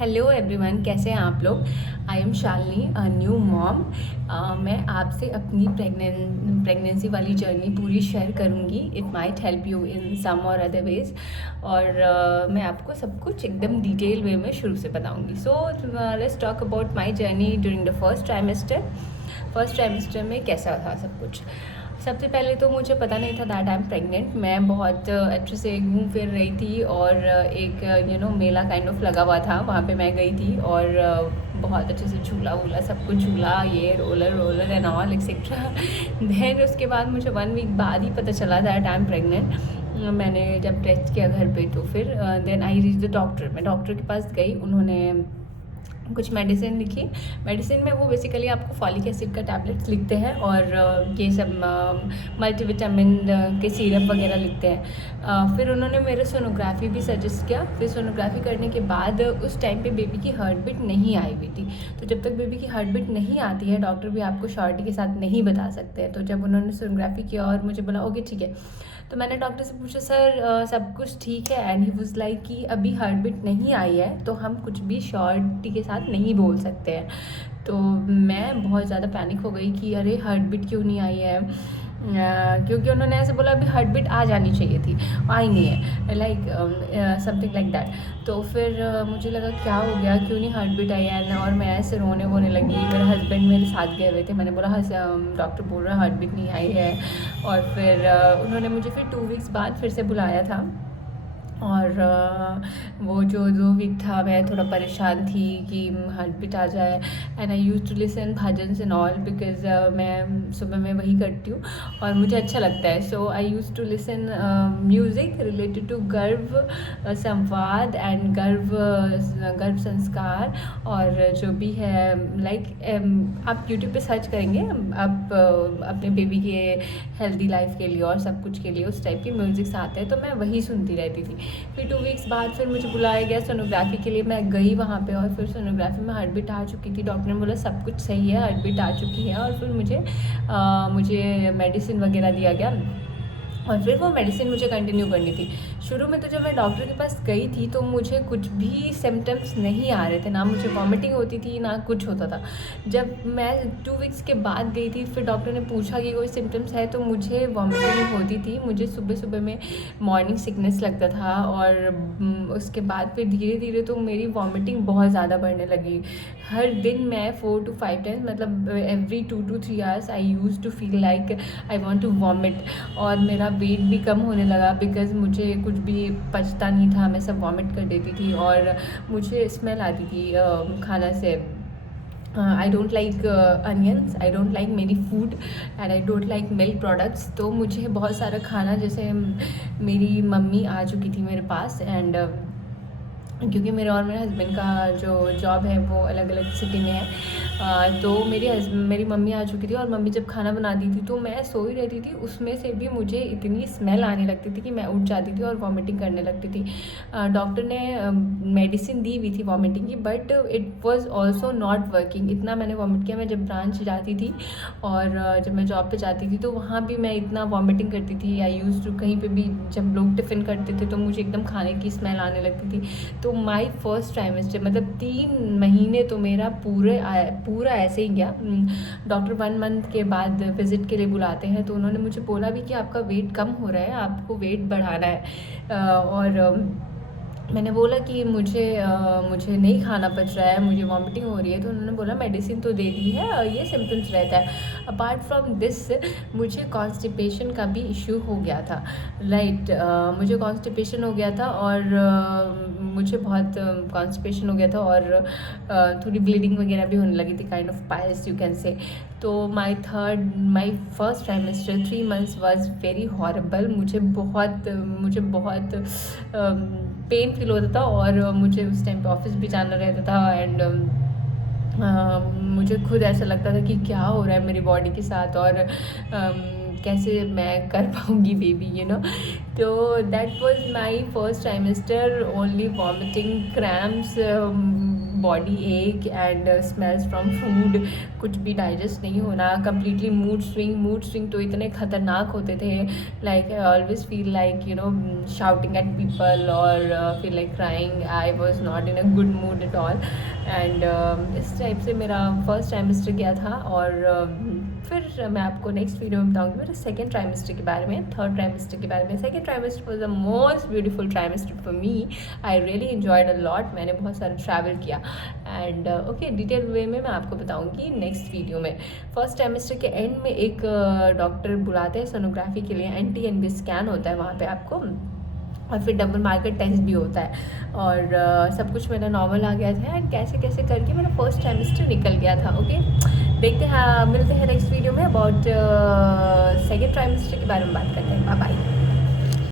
Hello everyone, कैसे हैं आप लोग। I am Shalini, a new mom. मैं आपसे अपनी प्रेगनेंसी वाली जर्नी पूरी शेयर करूंगी। It might help you in some और अदर वेज। और मैं आपको सब कुछ एकदम डिटेल वे में शुरू से बताऊंगी। So let's talk about my journey during the first trimester में कैसा था सब कुछ। सबसे पहले तो मुझे पता नहीं था दैट आई एम प्रेग्नेंट। मैं बहुत अच्छे से घूम फिर रही थी और एक मेला काइंड ऑफ लगा हुआ था, वहाँ पे मैं गई थी और बहुत अच्छे से झूला वूला सब कुछ झूला, ये roller and all etcetera. Then उसके बाद मुझे 1 वीक बाद ही पता चला दैट आई एम प्रेग्नेंट। मैंने जब टेस्ट किया घर पे तो फिर then I reach the doctor. मैं डॉक्टर के पास गई, उन्होंने कुछ मेडिसिन लिखी। मेडिसिन में वो बेसिकली आपको फॉलिक एसिड का टैबलेट्स लिखते हैं और ये सब मल्टीविटामिन के सिरप वगैरह लिखते हैं। फिर उन्होंने मेरे सोनोग्राफी भी सजेस्ट किया। फिर सोनोग्राफी करने के बाद उस टाइम पे बेबी की हार्ट बीट नहीं आई हुई थी। तो जब तक बेबी की हार्ट बीट नहीं आती है, डॉक्टर भी आपको श्योरिटी के साथ नहीं बता सकते हैं। तो जब उन्होंने सोनोग्राफी किया और मुझे बोला ओके ठीक है, तो मैंने डॉक्टर से पूछा सर सब कुछ ठीक है। एंड ही वाज लाइक कि अभी हार्ट बीट नहीं आई है तो हम कुछ भी श्योरिटी के साथ नहीं बोल सकते हैं। तो मैं बहुत ज़्यादा पैनिक हो गई कि अरे हार्ट बीट क्यों नहीं आई है। क्योंकि उन्होंने ऐसे बोला अभी हार्ट बीट आ जानी चाहिए थी, आई नहीं है, लाइक समथिंग लाइक दैट। तो फिर मुझे लगा क्या हो गया, क्यों नहीं हार्ट बीट आई है। और मैं ऐसे रोने वोने लगी। मेरे हस्बैंड मेरे साथ गए हुए थे। मैंने बोला डॉक्टर बोल रहा है हार्ट बीट नहीं आई है। और फिर उन्होंने मुझे फिर 2 वीक्स बाद फिर से बुलाया था। और वो जो 2 वीक था मैं थोड़ा परेशान थी कि हार्ट बीट आ जाए। And I use to listen bhajans and all because मैं सुबह में वही करती हूँ और मुझे अच्छा लगता है। So I use to listen music related to garbh sanvad and गर्भ संस्कार। और जो भी है लाइक आप यूट्यूब पे सर्च करेंगे, आप अपने बेबी के हेल्दी लाइफ के लिए और सब कुछ के लिए उस टाइप के म्यूज़िक्स आते हैं, तो मैं वही सुनती रहती थी। फिर 2 वीक्स बाद फिर मुझे बुलाया गया सोनोग्राफी के लिए। मैं गई वहाँ पे और फिर सोनोग्राफी में हार्ट बीट आ चुकी थी। डॉक्टर ने बोला सब कुछ सही है, हार्ट बीट आ चुकी है। और फिर मुझे मेडिसिन वगैरह दिया गया और फिर वो मेडिसिन मुझे कंटिन्यू करनी थी। शुरू में तो जब मैं डॉक्टर के पास गई थी तो मुझे कुछ भी सिम्टम्स नहीं आ रहे थे, ना मुझे वॉमिटिंग होती थी ना कुछ होता था। जब मैं 2 वीक्स के बाद गई थी फिर डॉक्टर ने पूछा कि कोई सिम्टम्स है, तो मुझे वॉमिटिंग होती थी। मुझे सुबह सुबह में मॉर्निंग सिकनेस लगता था और उसके बाद फिर धीरे धीरे तो मेरी वॉमिटिंग बहुत ज़्यादा बढ़ने लगी। हर दिन मैं 4 to 5 टाइम्स, मतलब every 2 to 3 hours I use to feel like I want to vomit. और मेरा वेट भी कम होने लगा बिकॉज़ मुझे कुछ भी पचता नहीं था, मैं सब वॉमिट कर देती थी और मुझे स्मेल आती थी खाना से। I don't like onions, I don't like मेरी food and I don't like milk products. तो मुझे बहुत सारा खाना, जैसे मेरी मम्मी आ चुकी थी मेरे पास एंड क्योंकि मेरे और मेरे हस्बैंड का जो जॉब है वो अलग अलग सिटी में है। तो मेरी मम्मी आ चुकी थी और मम्मी जब खाना बनाती थी तो मैं सो ही रहती थी, उसमें से भी मुझे इतनी स्मेल आने लगती थी कि मैं उठ जाती थी और वॉमिटिंग करने लगती थी। डॉक्टर ने मेडिसिन दी हुई थी वॉमिटिंग की, but it was also not working. इतना मैंने वॉमिट किया। मैं जब ब्रांच जाती थी और जब मैं जॉब पे जाती थी तो वहाँ भी मैं इतना वॉमिटिंग करती थी। आई यूज़ टू, कहीं पे भी जब लोग टिफ़िन करते थे तो मुझे एकदम खाने की स्मेल आने लगती थी। तो माई फर्स्ट ट्राइमेस्टर मतलब 3 महीने तो मेरा पूरा ऐसे ही गया। डॉक्टर 1 मंथ के बाद विज़िट के लिए बुलाते हैं तो उन्होंने मुझे बोला भी कि आपका वेट कम हो रहा है, आपको वेट बढ़ाना है। और मैंने बोला कि मुझे नहीं खाना पच रहा है, मुझे वॉमिटिंग हो रही है। तो उन्होंने बोला मेडिसिन तो दे दी है और ये सिम्टम्स रहता है। अपार्ट फ्रॉम दिस मुझे कॉन्स्टिपेशन का भी इशू हो गया था। राइट, मुझे कॉन्स्टिपेशन हो गया था और मुझे बहुत कॉन्स्टिपेशन हो गया था और थोड़ी ब्लीडिंग वगैरह भी होने लगी थी, kind of piles you can say. तो my first trimester 3 months was very horrible. मुझे बहुत पेन फील होता था और मुझे उस टाइम पे ऑफिस भी जाना रहता था एंड मुझे खुद ऐसा लगता था कि क्या हो रहा है मेरी बॉडी के साथ और कैसे मैं कर पाऊँगी बेबी, तो that was my first trimester. Only vomiting, cramps, body एक एंड स्मेल्स फ्रॉम फूड, कुछ भी डाइजेस्ट नहीं होना, कम्प्लीटली मूड स्विंग तो इतने ख़तरनाक होते थे, like I always feel like you know shouting at people और feel like crying, I was not in a good mood at all. And इस टाइप से मेरा फर्स्ट ट्राइमेस्टर गया था। और फिर मैं आपको नेक्स्ट वीडियो में बताऊंगी मेरे सेकेंड ट्राइमेस्टर के बारे में, थर्ड ट्राइमेस्टर के बारे में। Second trimester was the most beautiful trimester for me, I really enjoyed a lot, मैंने बहुत सारा ट्रैवल किया। एंड ओके, डिटेल वे में मैं आपको बताऊंगी नेक्स्ट वीडियो में। फर्स्ट ट्राइमेस्टर के एंड में एक डॉक्टर बुलाते हैं सोनोग्राफी के लिए, NT-NB स्कैन होता है वहाँ पे आपको, और फिर डबल मार्कर टेस्ट भी होता है। और सब कुछ मेरा नॉर्मल आ गया था एंड कैसे कैसे करके मेरा फर्स्ट ट्राइमेस्टर निकल गया था। ओके, देखते हैं, मिलते हैं नेक्स्ट वीडियो में अबाउट सेकेंड ट्राइमेस्टर के बारे में बात करते हैं। Bye bye.